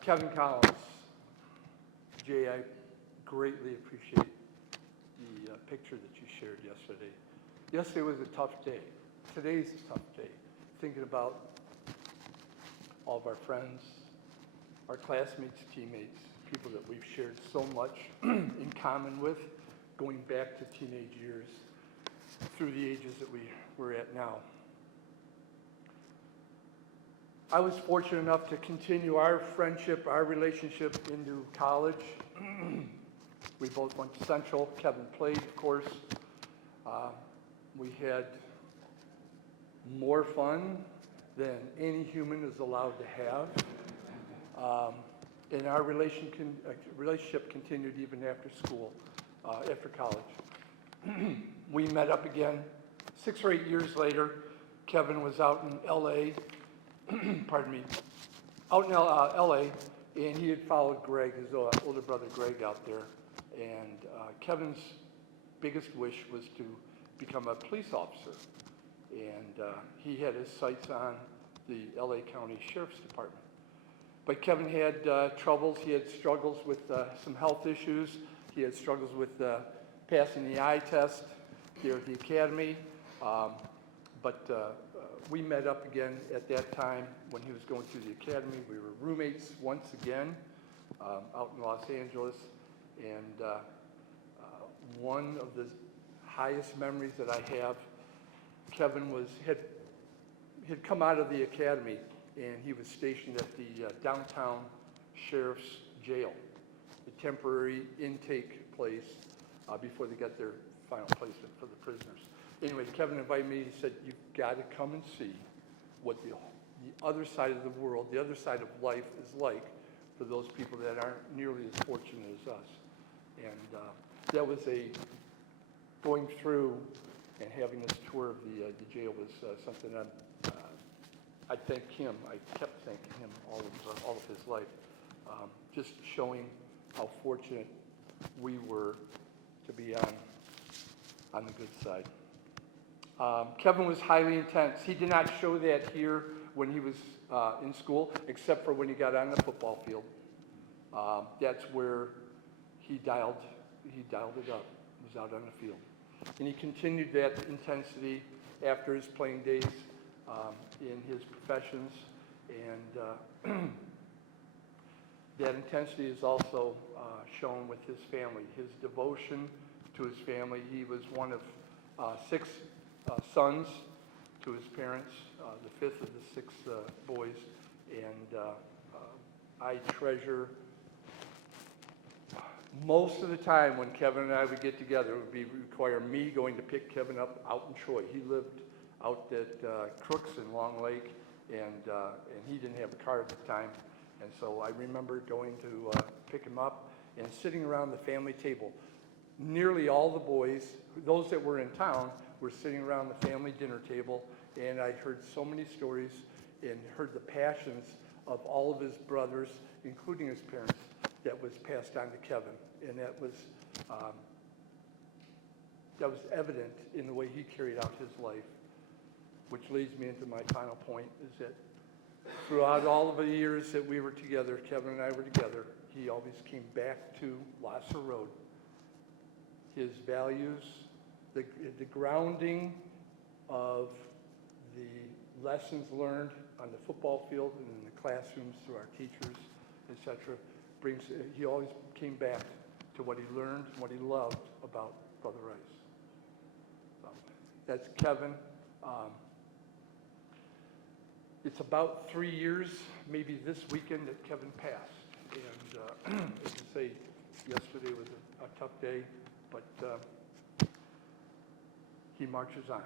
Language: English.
Kevin Collins, Jay, I greatly appreciate the picture that you shared yesterday. Yesterday was a tough day. Today's a tough day. Thinking about all of our friends, our classmates, teammates, people that we've shared so much in common with, going back to teenage years, through the ages that we're at now. I was fortunate enough to continue our friendship, our relationship into college. We both went to Central. Kevin played, of course. We had more fun than any human is allowed to have. And our relationship continued even after school, after college. We met up again 6 or 8 years later. Kevin was out in L.A., pardon me, out in L.A., and he had followed Greg, his older brother Greg, out there. And Kevin's biggest wish was to become a police officer. And he had his sights on the L.A. County Sheriff's Department. But Kevin had troubles. He had struggles with some health issues. He had struggles with passing the eye test here at the academy. But we met up again at that time when he was going through the academy. We were roommates once again out in Los Angeles. And one of the highest memories that I have, Kevin had come out of the academy, and he was stationed at the downtown sheriff's jail, the temporary intake place before they got their final placement for the prisoners. Anyway, Kevin invited me. He said, "You've got to come and see what the other side of the world, the other side of life is like for those people that aren't nearly as fortunate as us." And that was going through and having this tour of the jail was something I thank him. I kept thanking him all of his life, just showing how fortunate we were to be on the good side. Kevin was highly intense. He did not show that here when he was in school, except for when he got on the football field. That's where he dialed it up. He was out on the field. And he continued that intensity after his playing days in his professions. And that intensity is also shown with his family, his devotion to his family. He was one of 6 sons to his parents, the 5th of the 6 boys. And I treasure most of the time when Kevin and I would get together, it would require me going to pick Kevin up out in Troy. He lived out at Crooks in Long Lake, and he didn't have a car at the time. And so I remember going to pick him up and sitting around the family table. Nearly all the boys, those that were in town, were sitting around the family dinner table, and I heard so many stories and heard the passions of all of his brothers, including his parents, that was passed on to Kevin. And that was evident in the way he carried out his life, which leads me into my final point, is that throughout all of the years that we were together, Kevin and I were together, he always came back to Lasser Road. His values, the grounding of the lessons learned on the football field and in the classrooms through our teachers, etc., he always came back to what he learned and what he loved about Brother Rice. So that's Kevin. It's about 3 years, maybe this weekend, that Kevin passed. And as I say, yesterday was a tough day, but he marches on.